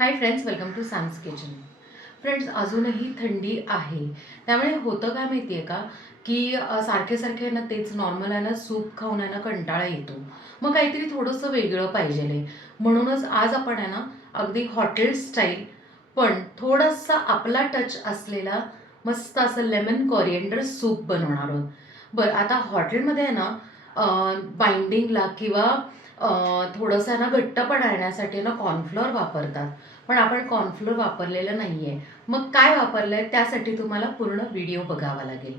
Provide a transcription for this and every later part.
High friends, welcome to Sam's kitchen. Friends, अजूनही थंडी आहे. त्यामुळे होतं काय माहिती आहे का, की सारखे सारखे ना तेच नॉर्मल आहे ना सूप खाऊन आहे ना कंटाळा येतो. मग काहीतरी थोडंसं वेगळं पाहिजे आहे. म्हणूनच आज आपण आहे ना अगदी हॉटेल स्टाईल पण थोडासा आपला टच असलेला मस्त असं लेमन कोरिएंडर सूप बनवणार आहोत. बरं, आता हॉटेलमध्ये आहे ना बाइंडिंगला किंवा थोडंसं ना घट्टपणा येण्यासाठी ना कॉर्नफ्लोअर वापरतात. पण आपण कॉर्नफ्लोअर वापरलेलं नाहीये. मग काय वापरलंय त्यासाठी तुम्हाला पूर्ण व्हिडिओ बघावा लागेल.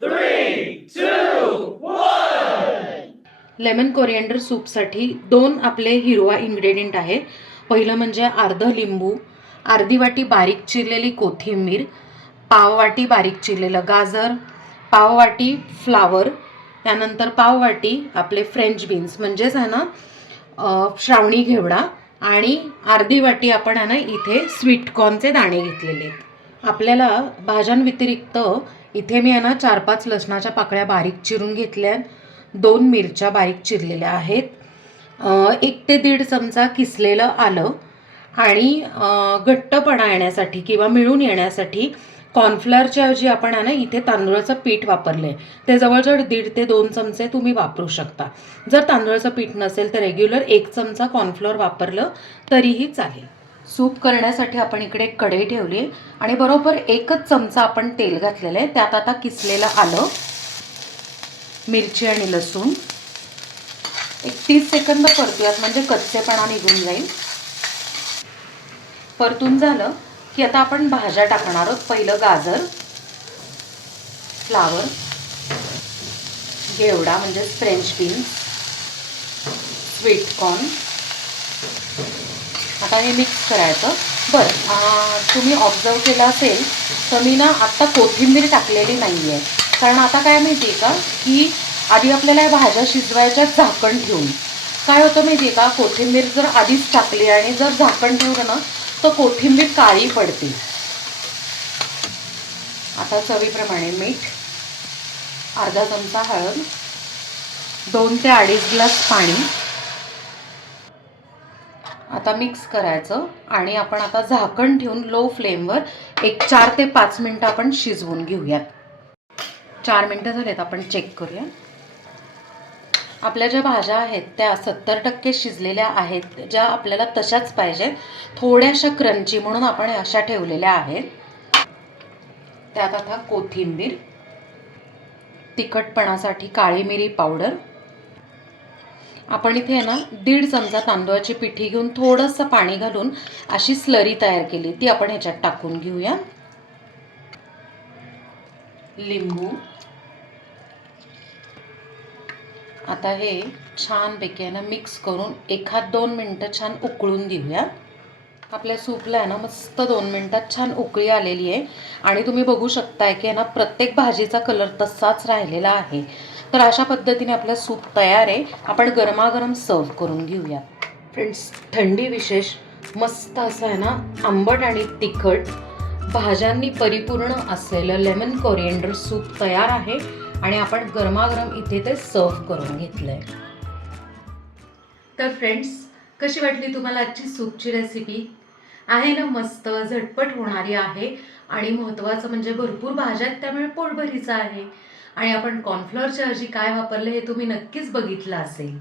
3, 2, 1. लेमन कोरिएंडर सूपसाठी 2 आपले हिरवा इन्ग्रेडियंट आहे. पहिलं म्हणजे अर्ध लिंबू, अर्धी वाटी बारीक चिरलेली कोथिंबीर, पाव वाटी बारीक चिरलेलं गाजर, पाव वाटी फ्लावर, त्यानंतर पाव वाटी आपले फ्रेंच बीन्स म्हणजेच आहे ना श्रावणी घेवडा, आणि अर्धी वाटी आपण आहे ना इथे स्वीटकॉर्नचे दाणे घेतलेले आहेत. आपल्याला भाज्यांव्यतिरिक्त इथे मी आहे ना 4-5 लसणाच्या पाकळ्या बारीक चिरून घेतल्या, 2 मिरच्या बारीक चिरलेल्या आहेत, 1 ते 1.5 चमचा किसलेलं आलं, आणि घट्टपणा येण्यासाठी किंवा मिळून येण्यासाठी कॉर्नफ्लॉवरच्या ऐवजी आपण आहे ना इथे तांदूळाचं पीठ वापरलं आहे. ते जवळजवळ 1.5 ते 2 चमचे तुम्ही वापरू शकता. जर तांदूळाचं पीठ नसेल तर रेग्युलर 1 चमचा कॉर्नफ्लॉवर वापरलं तरीही चालेल. सूप करण्यासाठी आपण इकडे एक कढई ठेवली आहे आणि बरोबर 1च चमचा आपण तेल घातलेलं आहे. त्यात आता किसलेलं आलं, मिरची आणि लसूण एक 30 सेकंद परतूयात, म्हणजे कच्चेपणा निघून जाईल. परतून झालं की आता आपण भाज्या टाकणार आहोत. पहिलं गाजर, फ्लावर, घेवडा म्हणजे फ्रेंच बीन्स, स्वीटकॉर्न. आता हे मिक्स करायचं. बरं, तुम्ही ऑब्झर्व केलं असेल तर मी ना आत्ता कोथिंबीर टाकलेली नाही आहे. कारण आता काय माहिती आहे का, की आधी आपल्याला या भाज्या शिजवायच्या झाकण ठेवून. काय होतं माहिती आहे का, कोथिंबीर जर आधीच टाकली आणि जर झाकण ठेवलं ना तर कोथिंबीर काळी पडते. आता चवीप्रमाणे मीठ, अर्धा चमचा हळद, 2 ते 2.5 ग्लास पाणी. आता मिक्स करायचं आणि आपण आता झाकण ठेवून लो फ्लेमवर एक 4 ते 5 मिनटं आपण शिजवून घेऊयात. 4 मिनटं झालेत, आपण चेक करूया. आपल्या ज्या भाज्या आहेत त्या 70% शिजलेल्या आहेत, ज्या आपल्याला तशाच पाहिजेत, थोड्याशा क्रंची म्हणून आपण अशा ठेवलेल्या आहेत. त्यात आता कोथिंबीर, तिखटपणासाठी काळी मिरी पावडर. आपण इथे आहे ना 1.5 चमचा तांदूळाची पिठी घेऊन थोडंसं पाणी घालून अशी स्लरी तयार केली, ती आपण ह्याच्यात टाकून घेऊया. लिंबू. आता हे छानपैकी आहे ना मिक्स करून 1-2 मिनटं छान उकळून देऊया. आपल्या सूपला आहे ना मस्त 2 मिनटात छान उकळी आलेली आहे आणि तुम्ही बघू शकताय की आहे ना प्रत्येक भाजीचा कलर तसाच राहिलेला आहे. तर अशा पद्धतीने आपलं सूप तयार आहे. आपण गरमागरम सर्व करून घेऊया. फ्रेंड्स, थंडी विशेष मस्त असं आहे ना आंबट आणि तिखट भाज्यांनी परिपूर्ण असलेलं लेमन कोरिएंडर सूप तयार आहे आणि आपण गरमागरम इथे ते सर्व करून घेतलंय. तर फ्रेंड्स, कशी वाटली तुम्हाला आजची सूपची रेसिपी? आहे ना मस्त झटपट होणारी आहे आणि महत्त्वाचं म्हणजे भरपूर भाज्या आहेत, त्यामुळे पोटभरीचं आहे. आणि आपण कॉर्नफ्लॉवरच्या ऐवजी काय वापरलं हे तुम्ही नक्कीच बघितलं असेल.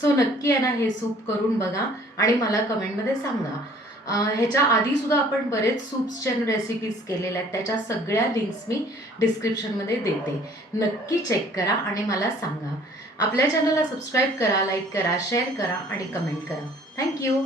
सो नक्की आहे ना हे सूप करून बघा आणि मला कमेंटमध्ये सांगा. ह्याच्या आधीसुद्धा आपण बरेच सूप्सच्या रेसिपीज केलेल्या आहेत, त्याच्या सगळ्या लिंक्स मी डिस्क्रिप्शनमध्ये देते. नक्की चेक करा आणि मला सांगा. आपल्या चॅनलला सबस्क्राईब करा, लाईक करा, शेअर करा आणि कमेंट करा. थँक्यू.